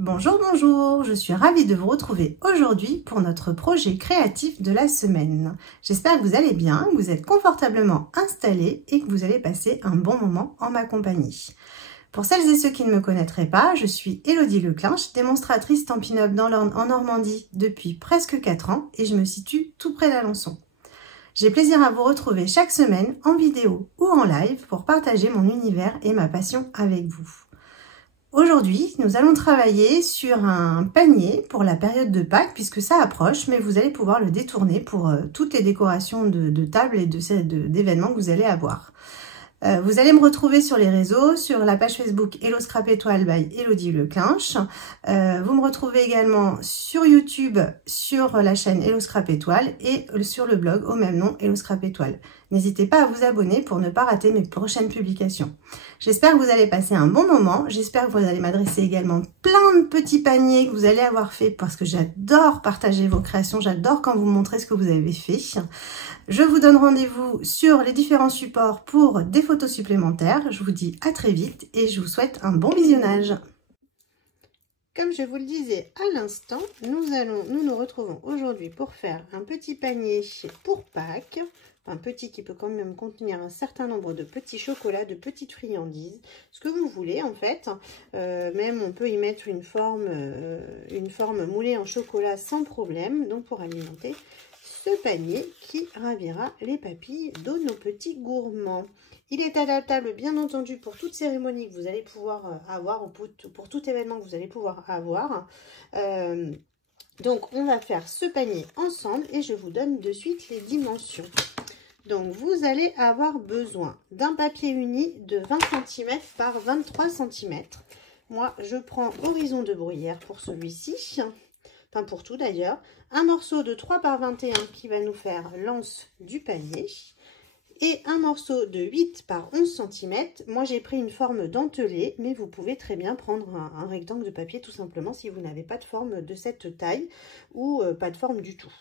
Bonjour, bonjour, je suis ravie de vous retrouver aujourd'hui pour notre projet créatif de la semaine. J'espère que vous allez bien, que vous êtes confortablement installés et que vous allez passer un bon moment en ma compagnie. Pour celles et ceux qui ne me connaîtraient pas, je suis Élodie Leclinch, démonstratrice Stampin' Up en Normandie depuis presque 4 ans et je me situe tout près d'Alençon. J'ai plaisir à vous retrouver chaque semaine en vidéo ou en live pour partager mon univers et ma passion avec vous. Aujourd'hui, nous allons travailler sur un panier pour la période de Pâques puisque ça approche, mais vous allez pouvoir le détourner pour toutes les décorations de table et d'événements que vous allez avoir. Vous allez me retrouver sur les réseaux, sur la page Facebook Hello Scrap Étoile by Élodie Leclinch. Vous me retrouvez également sur YouTube, sur la chaîne Hello Scrap Étoile et sur le blog au même nom Hello Scrap Étoile. N'hésitez pas à vous abonner pour ne pas rater mes prochaines publications. J'espère que vous allez passer un bon moment. J'espère que vous allez m'adresser également plein de petits paniers que vous allez avoir fait parce que j'adore partager vos créations. J'adore quand vous montrez ce que vous avez fait. Je vous donne rendez-vous sur les différents supports pour des photos supplémentaires. Je vous dis à très vite et je vous souhaite un bon visionnage. Comme je vous le disais à l'instant, nous nous retrouvons aujourd'hui pour faire un petit panier pour Pâques. Un petit qui peut quand même contenir un certain nombre de petits chocolats, de petites friandises, ce que vous voulez en fait. Même on peut y mettre une forme moulée en chocolat sans problème, donc pour alimenter ce panier qui ravira les papilles de nos petits gourmands. Il est adaptable bien entendu pour toute cérémonie que vous allez pouvoir avoir, ou pour tout événement que vous allez pouvoir avoir. Donc on va faire ce panier ensemble et je vous donne de suite les dimensions. Donc, vous allez avoir besoin d'un papier uni de 20 cm par 23 cm. Moi, je prends horizon de bruyère pour celui-ci, enfin pour tout d'ailleurs. Un morceau de 3 par 21 qui va nous faire l'anse du panier. Et un morceau de 8 par 11 cm. Moi, j'ai pris une forme dentelée, mais vous pouvez très bien prendre un rectangle de papier tout simplement si vous n'avez pas de forme de cette taille ou pas de forme du tout.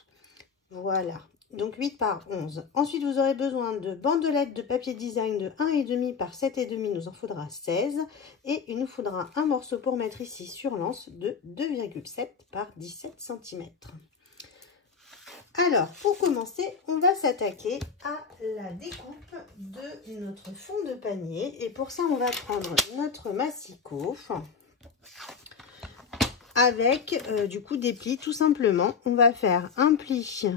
Voilà. Donc 8 par 11. Ensuite, vous aurez besoin de bandelettes de papier design de 1,5 par 7,5. Nous en faudra 16. Et il nous faudra un morceau pour mettre ici sur l'anse de 2,7 par 17 cm. Alors, pour commencer, on va s'attaquer à la découpe de notre fond de panier. Et pour ça, on va prendre notre massicot avec du coup des plis tout simplement. On va faire un pli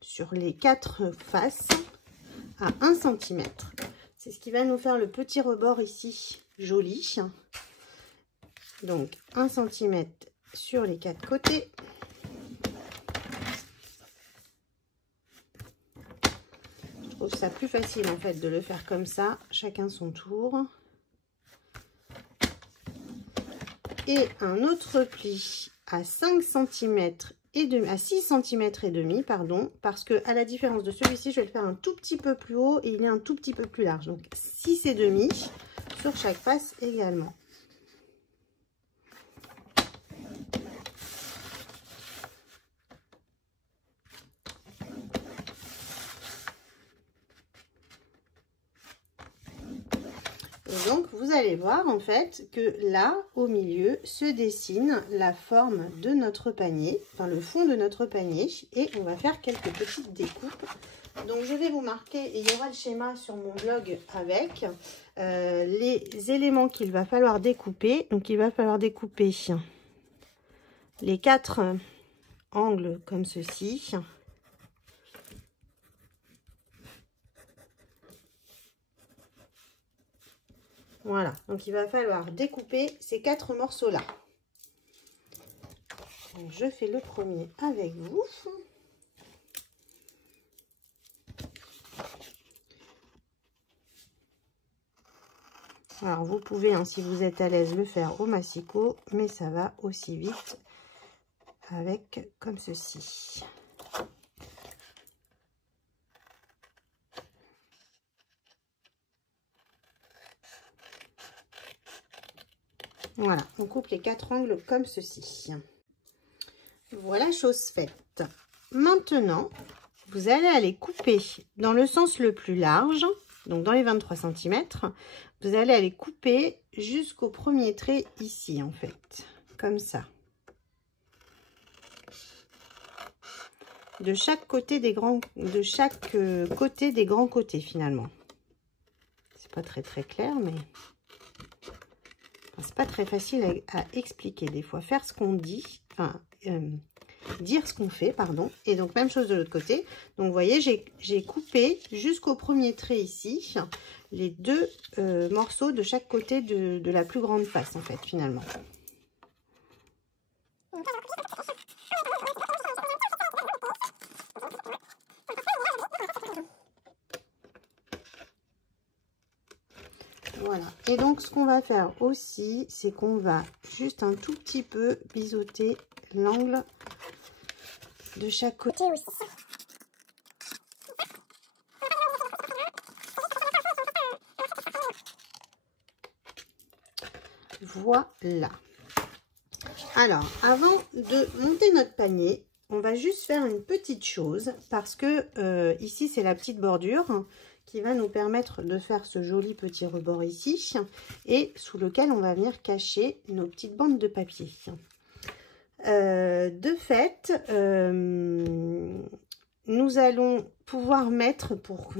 sur les 4 faces à 1 cm. C'est ce qui va nous faire le petit rebord ici joli. Donc 1 cm sur les 4 côtés. Je trouve ça plus facile en fait de le faire comme ça, chacun son tour. Et un autre pli à 5 cm à 6 cm et demi, pardon, parce que à la différence de celui-ci, je vais le faire un tout petit peu plus haut et il est un tout petit peu plus large. Donc 6 et demi sur chaque face également. Et donc, vous allez voir en fait que là, au milieu, se dessine la forme de notre panier, enfin le fond de notre panier. Et on va faire quelques petites découpes. Donc, je vais vous marquer, et il y aura le schéma sur mon blog avec les éléments qu'il va falloir découper. Donc, il va falloir découper les 4 angles comme ceci. Voilà, donc il va falloir découper ces 4 morceaux-là. Je fais le premier avec vous. Alors, vous pouvez, hein, si vous êtes à l'aise, le faire au massicot, mais ça va aussi vite avec comme ceci. Voilà, on coupe les 4 angles comme ceci. Voilà, chose faite. Maintenant, vous allez aller couper dans le sens le plus large, donc dans les 23 cm. Vous allez aller couper jusqu'au premier trait ici, en fait. comme ça. De chaque côté des grands, côté des grands côtés finalement. C'est pas très clair, mais enfin, c'est pas très facile à expliquer des fois. Faire ce qu'on dit, enfin dire ce qu'on fait, pardon. Et donc même chose de l'autre côté. Donc vous voyez, j'ai coupé jusqu'au premier trait ici les deux morceaux de chaque côté de la plus grande face en fait finalement. Voilà, et donc ce qu'on va faire aussi, c'est qu'on va juste un tout petit peu biseauter l'angle de chaque côté aussi. Voilà. Alors, avant de monter notre panier, on va juste faire une petite chose parce que ici, c'est la petite bordure qui va nous permettre de faire ce joli petit rebord ici et sous lequel on va venir cacher nos petites bandes de papier. De fait, nous allons pouvoir mettre, pour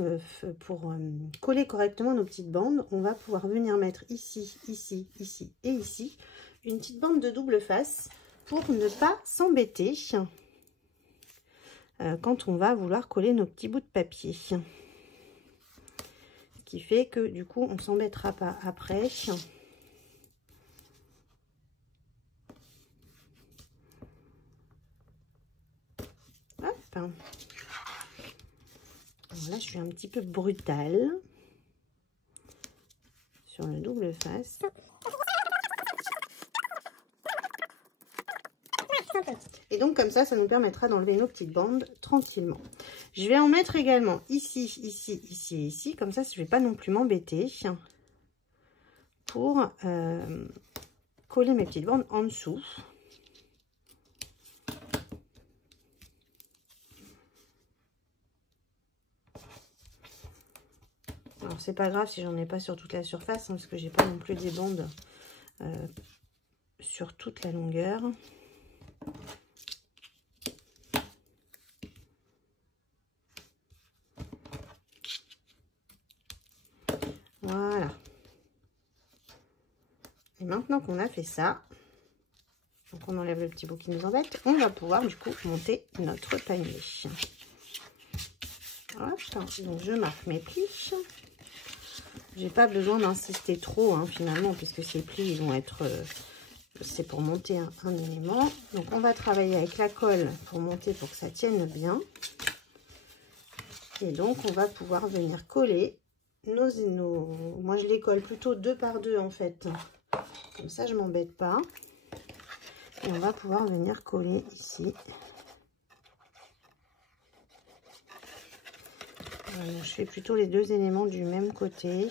coller correctement nos petites bandes, on va pouvoir venir mettre ici, ici, ici et ici, une petite bande de double face pour ne pas s'embêter quand on va vouloir coller nos petits bouts de papier. Qui fait que du coup, on ne s'embêtera pas après. Hop. Alors là, je suis un petit peu brutale sur le double face. Et donc comme ça nous permettra d'enlever nos petites bandes tranquillement. Je vais en mettre également ici, ici, ici et ici. Comme ça, je ne vais pas non plus m'embêter pour coller mes petites bandes en dessous. Alors c'est pas grave si j'en ai pas sur toute la surface, hein, parce que j'ai pas non plus des bandes sur toute la longueur. Voilà. Et maintenant qu'on a fait ça, donc on enlève le petit bout qui nous embête, on va pouvoir du coup monter notre panier. Hop, donc je marque mes plis. J'ai pas besoin d'insister trop hein, finalement, puisque ces plis ils vont être c'est pour monter un élément. Donc on va travailler avec la colle pour monter, pour que ça tienne bien. Et donc on va pouvoir venir coller moi je les colle plutôt 2 par 2 en fait, comme ça je m'embête pas. Et on va pouvoir venir coller ici. Voilà, je fais plutôt les deux éléments du même côté.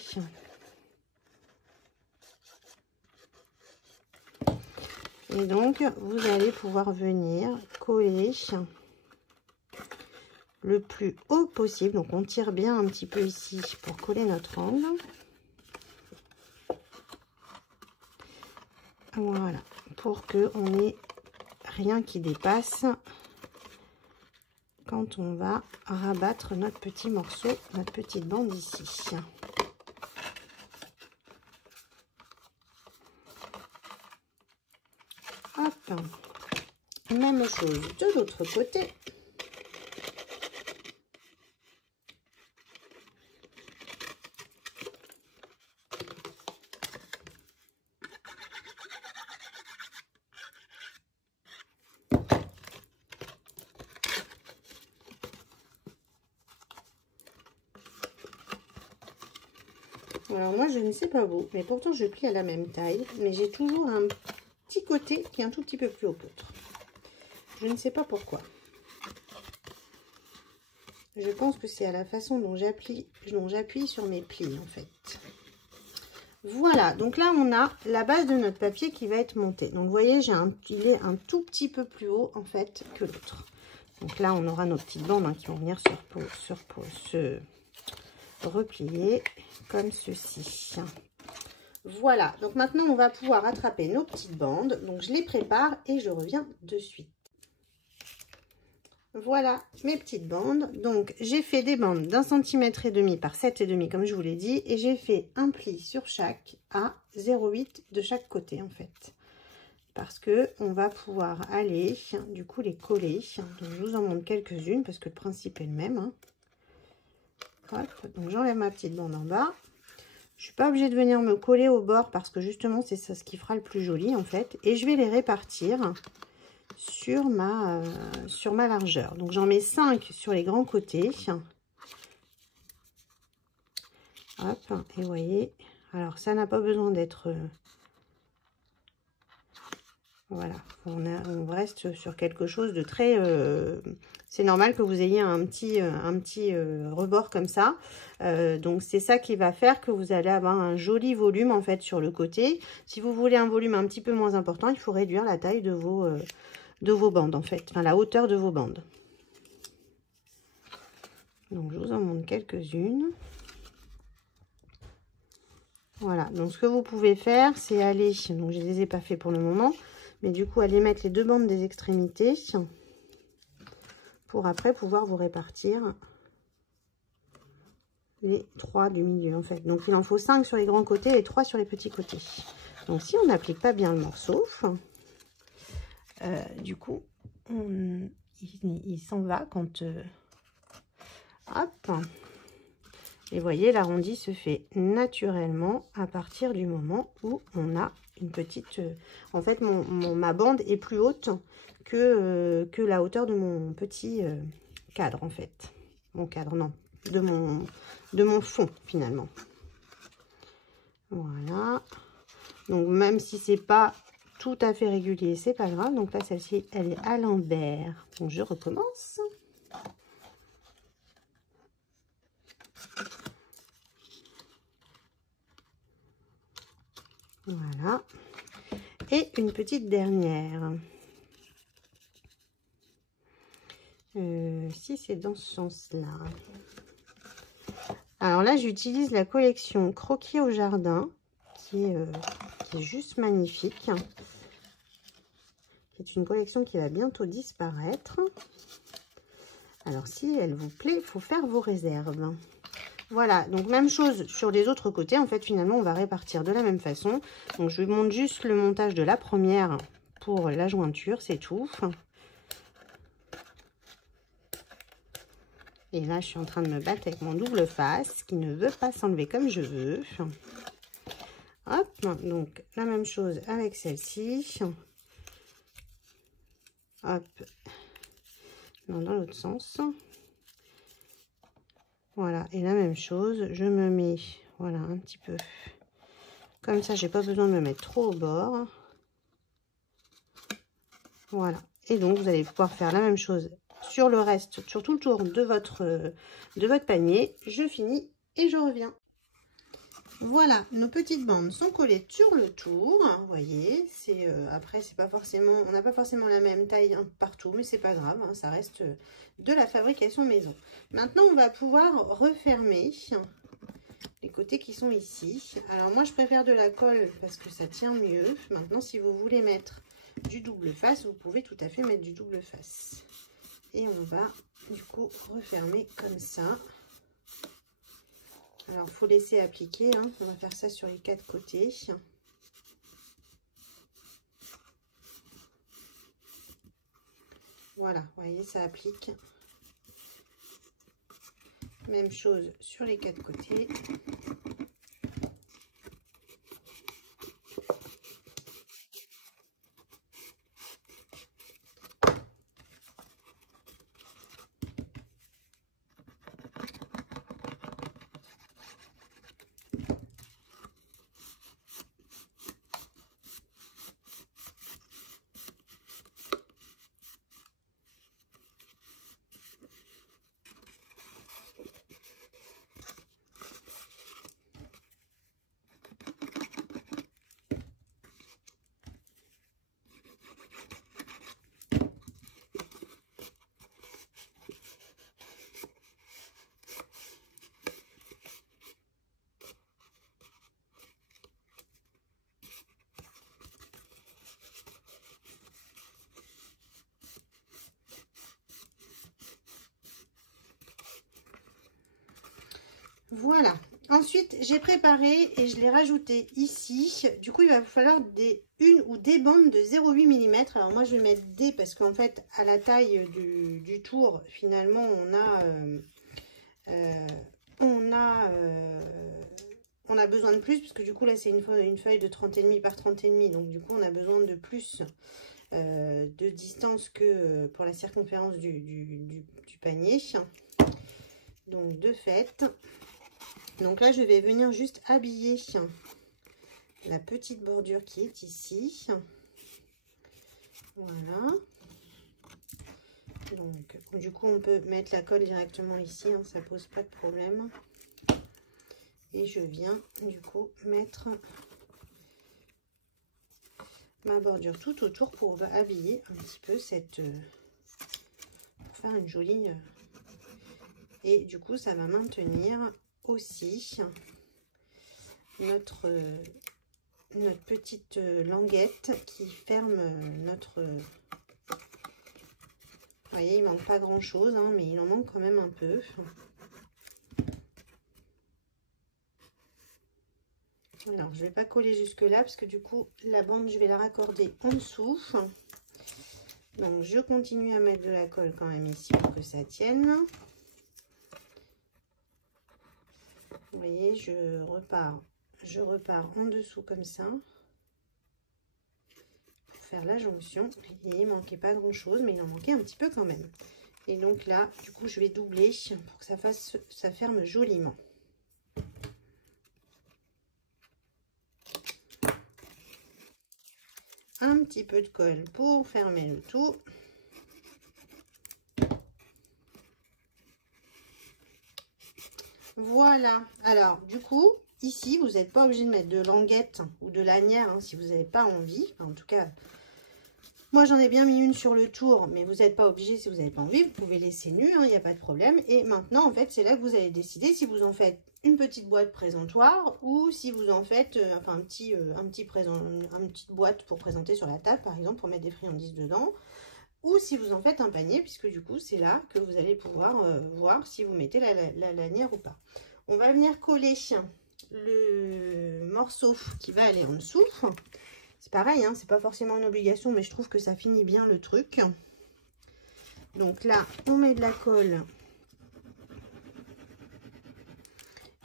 Et donc, vous allez pouvoir venir coller le plus haut possible. Donc, on tire bien un petit peu ici pour coller notre angle. Voilà, pour qu'on n'ait rien qui dépasse quand on va rabattre notre petit morceau, notre petite bande ici. Hop, même chose de l'autre côté. Alors moi je ne sais pas vous, mais pourtant je plie à la même taille, mais j'ai toujours un petit côté qui est un tout petit peu plus haut que l'autre. Je ne sais pas pourquoi. Je pense que c'est à la façon dont j'appuie sur mes plis en fait. Voilà, donc là on a la base de notre papier qui va être montée. Donc vous voyez, il est un tout petit peu plus haut en fait que l'autre. Donc là on aura nos petites bandes hein, qui vont venir se replier comme ceci. Voilà, donc maintenant on va pouvoir attraper nos petites bandes. Donc je les prépare et je reviens de suite. Voilà mes petites bandes. Donc j'ai fait des bandes d'1,5 cm par 7,5 cm comme je vous l'ai dit. Et j'ai fait un pli sur chaque à 0,8 de chaque côté en fait. Parce que on va pouvoir aller du coup les coller. Donc je vous en montre quelques-unes parce que le principe est le même. Hein. Hop, donc j'enlève ma petite bande en bas. Je suis pas obligée de venir me coller au bord parce que justement c'est ça ce qui fera le plus joli en fait. Et je vais les répartir sur ma largeur. Donc j'en mets 5 sur les grands côtés. Hop, et vous voyez, alors ça n'a pas besoin d'être... voilà, on reste sur quelque chose de très... c'est normal que vous ayez un petit rebord comme ça. Donc c'est ça qui va faire que vous allez avoir un joli volume en fait sur le côté. Si vous voulez un volume un petit peu moins important, il faut réduire la taille de vos bandes en fait, enfin la hauteur de vos bandes. Donc je vous en montre quelques-unes. Voilà, donc ce que vous pouvez faire, c'est aller, donc je ne les ai pas fait pour le moment, mais du coup aller mettre les 2 bandes des extrémités pour après pouvoir vous répartir les 3 du milieu en fait. Donc il en faut 5 sur les grands côtés et 3 sur les petits côtés. Donc si on n'applique pas bien le morceau, du coup il s'en va quand hop, et voyez l'arrondi se fait naturellement à partir du moment où on a une petite en fait ma bande est plus haute que la hauteur de mon petit cadre en fait, mon cadre non, de mon fond finalement. Voilà, donc même si c'est pas tout à fait régulier, c'est pas grave. Donc là celle-ci elle est à l'envers, donc je recommence. Voilà, et une petite dernière. Si c'est dans ce sens-là. Alors là, j'utilise la collection Croquis au jardin, qui est juste magnifique. C'est une collection qui va bientôt disparaître. Alors, si elle vous plaît, il faut faire vos réserves. Voilà, donc même chose sur les autres côtés. En fait, finalement, on va répartir de la même façon. Donc, je vous montre juste le montage de la première pour la jointure, c'est tout. Et là, je suis en train de me battre avec mon double face qui ne veut pas s'enlever comme je veux. Hop, donc la même chose avec celle-ci. Hop, non, dans l'autre sens. Voilà, et la même chose, je me mets, voilà, un petit peu. Comme ça, j'ai pas besoin de me mettre trop au bord. Voilà, et donc vous allez pouvoir faire la même chose sur le reste, sur tout le tour de votre panier. Je finis et je reviens. Voilà, nos petites bandes sont collées sur le tour. Vous voyez, c'est après c'est pas forcément, on n'a pas forcément la même taille hein, partout, mais c'est pas grave, hein, ça reste de la fabrication maison. Maintenant, on va pouvoir refermer les côtés qui sont ici. Alors moi, je préfère de la colle parce que ça tient mieux. Maintenant, si vous voulez mettre du double face, vous pouvez tout à fait mettre du double face. Et on va du coup refermer comme ça. Alors, il faut laisser appliquer, hein. On va faire ça sur les 4 côtés. Voilà, vous voyez, ça applique. Même chose sur les 4 côtés. Voilà. Ensuite, j'ai préparé et je l'ai rajouté ici. Du coup, il va vous falloir une ou des bandes de 0,8 mm. Alors moi, je vais mettre des parce qu'en fait, à la taille du tour, finalement, on a besoin de plus, parce que du coup, là, c'est une feuille de 30,5 par 30,5. Donc, du coup, on a besoin de plus de distance que pour la circonférence du panier. Donc, de fait... Donc là, je vais venir juste habiller la petite bordure qui est ici. Voilà. Donc, du coup, on peut mettre la colle directement ici, hein, ça pose pas de problème. Et je viens, du coup, mettre ma bordure tout autour pour habiller un petit peu cette... pour faire une jolie... Et du coup, ça va maintenir... aussi notre petite languette qui ferme notre... Vous voyez, il manque pas grand chose, hein, mais il en manque quand même un peu. Alors, je vais pas coller jusque là parce que du coup, la bande, je vais la raccorder en dessous. Donc, je continue à mettre de la colle quand même ici pour que ça tienne. Vous voyez, je repars en dessous comme ça pour faire la jonction. Et il manquait pas grand chose, mais il en manquait un petit peu quand même. Et donc là, du coup, je vais doubler pour que ça ferme joliment. Un petit peu de colle pour fermer le tout. Voilà. Alors, du coup, ici, vous n'êtes pas obligé de mettre de languette ou de lanière hein, si vous n'avez pas envie. Enfin, en tout cas, moi, j'en ai bien mis une sur le tour, mais vous n'êtes pas obligé si vous n'avez pas envie. Vous pouvez laisser nu, il n'y a pas de problème. Et maintenant, en fait, c'est là que vous allez décider si vous en faites une petite boîte présentoir ou si vous en faites enfin, une petite boîte pour présenter sur la table, par exemple, pour mettre des friandises dedans. Ou si vous en faites un panier, puisque du coup, c'est là que vous allez pouvoir voir si vous mettez la lanière ou pas. On va venir coller le morceau qui va aller en dessous. C'est pareil, hein, c'est pas forcément une obligation, mais je trouve que ça finit bien le truc. Donc là, on met de la colle.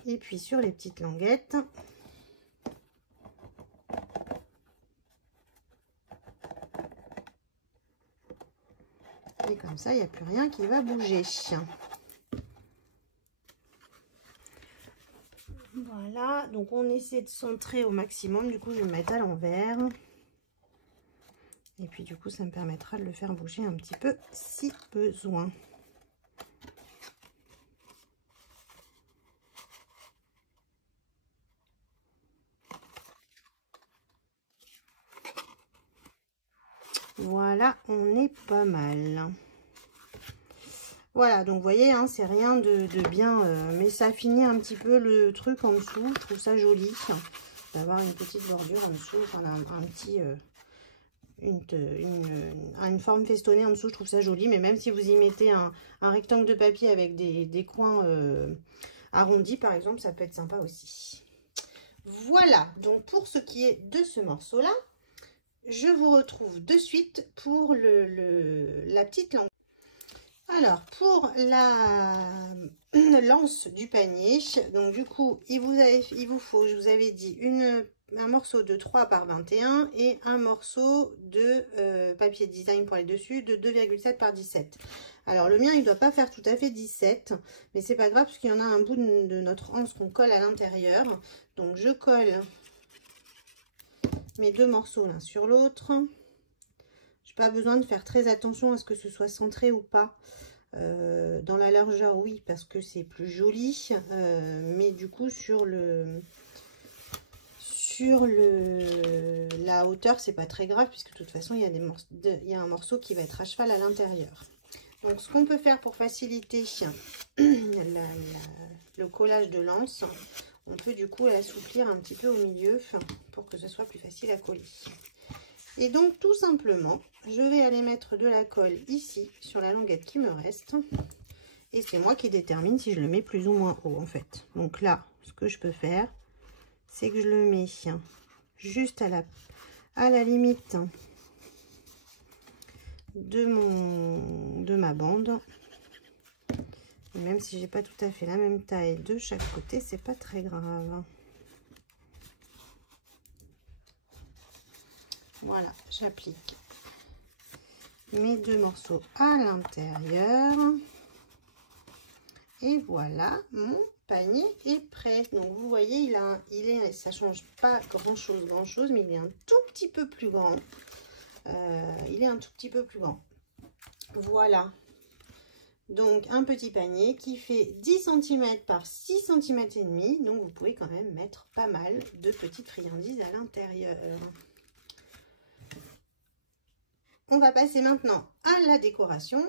Et puis sur les petites languettes. Et comme ça, il n'y a plus rien qui va bouger. Voilà, donc on essaie de centrer au maximum. Du coup, je vais me mettre à l'envers. Et puis du coup, ça me permettra de le faire bouger un petit peu si besoin. Voilà, on est pas mal. Voilà, donc vous voyez, hein, c'est rien de bien, mais ça finit un petit peu le truc en dessous. Je trouve ça joli d'avoir une petite bordure en dessous, enfin une forme festonnée en dessous. Je trouve ça joli, mais même si vous y mettez un rectangle de papier avec des coins arrondis, par exemple, ça peut être sympa aussi. Voilà, donc pour ce qui est de ce morceau-là, je vous retrouve de suite pour la petite langue. Alors, pour la lance du panier, donc du coup, il vous faut, je vous avais dit, un morceau de 3 par 21 et un morceau de papier design pour les dessus de 2,7 par 17. Alors, le mien, il ne doit pas faire tout à fait 17, mais c'est pas grave parce qu'il y en a un bout de notre anse qu'on colle à l'intérieur. Donc, je colle mes deux morceaux l'un sur l'autre. J'ai pas besoin de faire très attention à ce que ce soit centré ou pas. Dans la largeur, oui, parce que c'est plus joli. Mais du coup, sur la hauteur, c'est pas très grave, puisque de toute façon, il y a un morceau qui va être à cheval à l'intérieur. Donc, ce qu'on peut faire pour faciliter le collage de l'anse, on peut du coup l'assouplir un petit peu au milieu pour que ce soit plus facile à coller. Et donc tout simplement, je vais aller mettre de la colle ici sur la languette qui me reste. Et c'est moi qui détermine si je le mets plus ou moins haut en fait. Donc là, ce que je peux faire, c'est que je le mets juste à la limite de ma bande. Et même si j'ai pas tout à fait la même taille de chaque côté, c'est pas très grave. Voilà, j'applique mes 2 morceaux à l'intérieur. Et voilà, mon panier est prêt. Donc vous voyez, ça change pas grand chose, mais il est un tout petit peu plus grand. Voilà. Donc un petit panier qui fait 10 cm par 6 cm et demi. Donc vous pouvez quand même mettre pas mal de petites friandises à l'intérieur. On va passer maintenant à la décoration.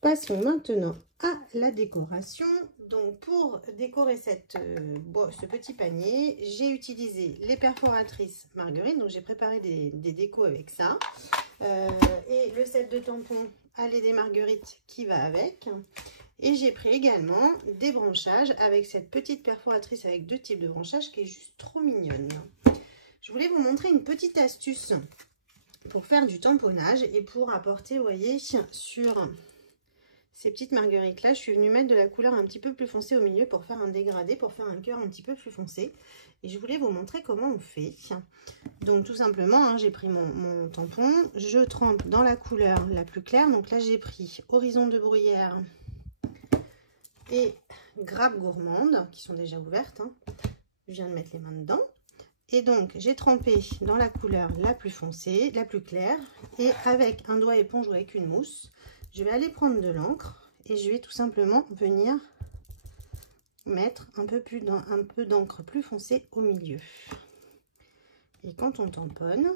Passons maintenant à la décoration. Donc pour décorer ce petit panier, j'ai utilisé les perforatrices Marguerite. Donc j'ai préparé des décos avec ça. Et le set de tampons Allée des Marguerites qui va avec. Et j'ai pris également des branchages avec cette petite perforatrice avec 2 types de branchages qui est juste trop mignonne. Je voulais vous montrer une petite astuce pour faire du tamponnage et pour apporter, vous voyez, sur ces petites marguerites là, je suis venue mettre de la couleur un petit peu plus foncée au milieu pour faire un dégradé, pour faire un cœur un petit peu plus foncé. Et je voulais vous montrer comment on fait. Donc tout simplement, hein, j'ai pris mon tampon, je trempe dans la couleur la plus claire. Donc là j'ai pris Horizon de Bruyère et Grappe Gourmande, qui sont déjà ouvertes. Hein. Je viens de mettre les mains dedans. Et donc j'ai trempé dans la couleur la plus foncée, la plus claire. Et avec un doigt éponge ou avec une mousse, je vais aller prendre de l'encre et je vais tout simplement venir mettre un peu d'encre plus foncée au milieu. Et quand on tamponne,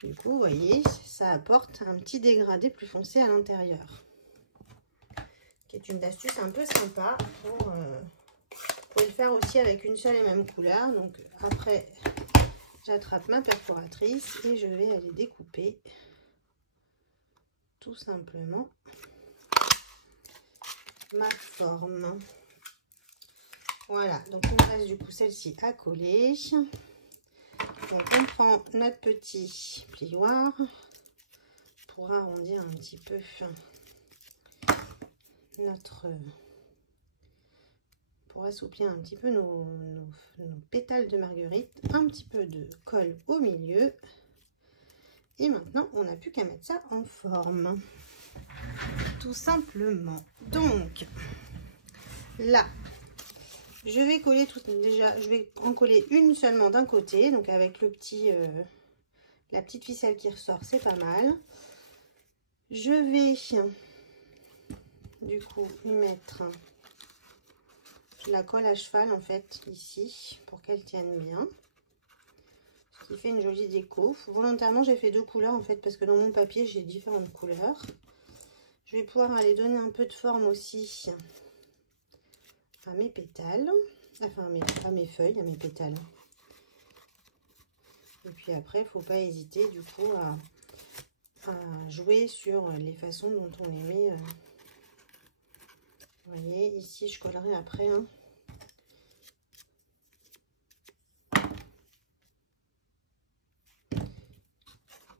du coup, vous voyez, ça apporte un petit dégradé plus foncé à l'intérieur. Qui est une astuce un peu sympa pour le faire aussi avec une seule et même couleur. Donc après, j'attrape ma perforatrice et je vais aller découper tout simplement ma forme. Voilà, donc il me reste du coup celle-ci à coller. Donc on prend notre petit plioir pour arrondir un petit peu pour assouplir un petit peu nos pétales de marguerite, un petit peu de colle au milieu. Et maintenant, on n'a plus qu'à mettre ça en forme. Tout simplement. Donc, là, je vais coller je vais en coller une seulement d'un côté. Donc, avec la petite ficelle qui ressort, c'est pas mal. Je vais, du coup, y mettre la colle à cheval, en fait, ici, pour qu'elle tienne bien. Qui fait une jolie déco. Volontairement j'ai fait 2 couleurs en fait parce que dans mon papier j'ai différentes couleurs. Je vais pouvoir aller donner un peu de forme aussi à mes pétales, enfin à mes feuilles, à mes pétales. Et puis après il ne faut pas hésiter du coup à jouer sur les façons dont on les met. Vous voyez ici je collerai après hein.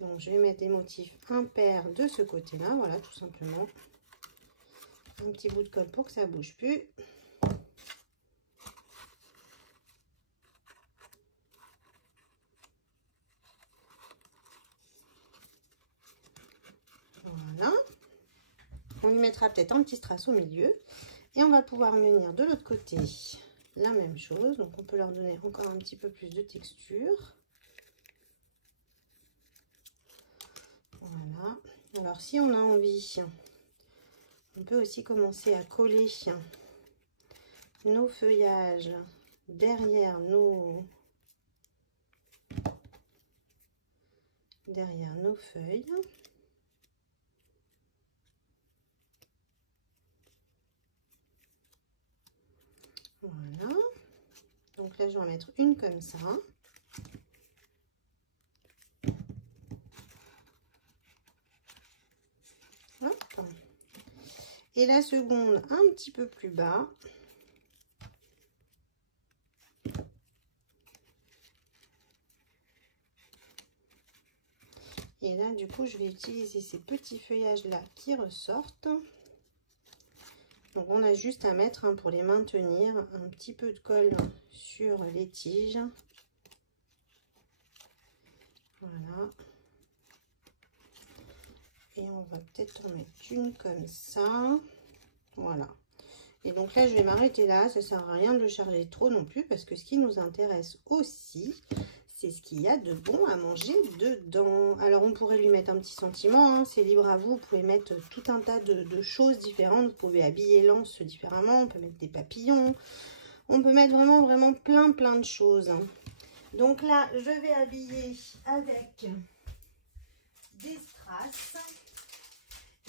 Donc, je vais mettre des motifs impairs de ce côté-là, voilà, tout simplement. Un petit bout de colle pour que ça ne bouge plus. Voilà. On y mettra peut-être un petit strass au milieu. Et on va pouvoir venir de l'autre côté la même chose. Donc, on peut leur donner encore un petit peu plus de texture. Voilà. Alors, si on a envie, on peut aussi commencer à coller nos feuillages derrière nos feuilles. Voilà. Donc là, je vais en mettre une comme ça. Hop. et la seconde un petit peu plus bas. Et là, du coup, je vais utiliser ces petits feuillages-là qui ressortent. Donc, on a juste à mettre, pour les maintenir, un petit peu de colle sur les tiges. Voilà. Et on va peut-être en mettre une comme ça. Voilà. Et donc là, je vais m'arrêter là. Ça ne sert à rien de le charger trop non plus, parce que ce qui nous intéresse aussi, c'est ce qu'il y a de bon à manger dedans. Alors, on pourrait lui mettre un petit sentiment, hein, c'est libre à vous. Vous pouvez mettre tout un tas de choses différentes. Vous pouvez habiller l'anse différemment. On peut mettre des papillons. On peut mettre vraiment plein de choses. Donc là, je vais habiller avec des strass.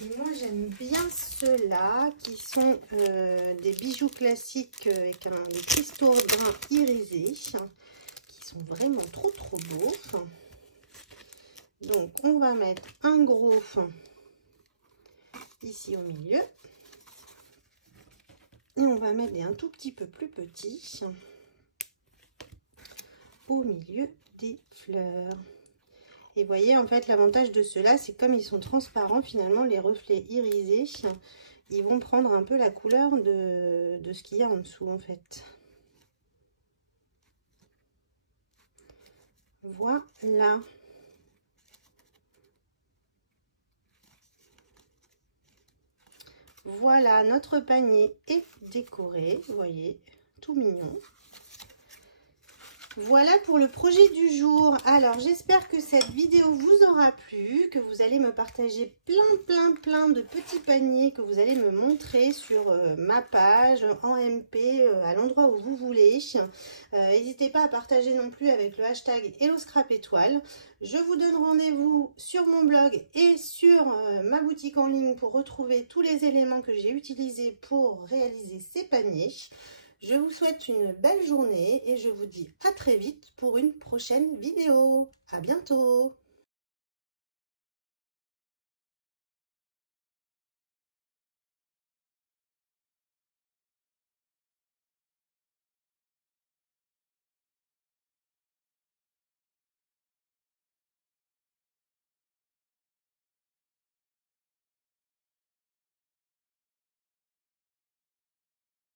Et moi, j'aime bien ceux-là qui sont des bijoux classiques avec des cristaux bruns irisés. Vraiment trop beau. Donc on va mettre un gros ici au milieu et on va mettre un tout petit peu plus petit au milieu des fleurs. Et voyez, en fait, l'avantage de ceux-là, c'est comme ils sont transparents, finalement les reflets irisés, ils vont prendre un peu la couleur de ce qu'il y a en dessous, en fait. Voilà. Voilà, notre panier est décoré. Vous voyez, tout mignon. Voilà pour le projet du jour. Alors, j'espère que cette vidéo vous aura plu, que vous allez me partager plein de petits paniers que vous allez me montrer sur ma page, en MP, à l'endroit où vous voulez. N'hésitez pas à partager non plus avec le hashtag Hello Scrap Étoile. Je vous donne rendez-vous sur mon blog et sur ma boutique en ligne pour retrouver tous les éléments que j'ai utilisés pour réaliser ces paniers. Je vous souhaite une belle journée et je vous dis à très vite pour une prochaine vidéo. À bientôt!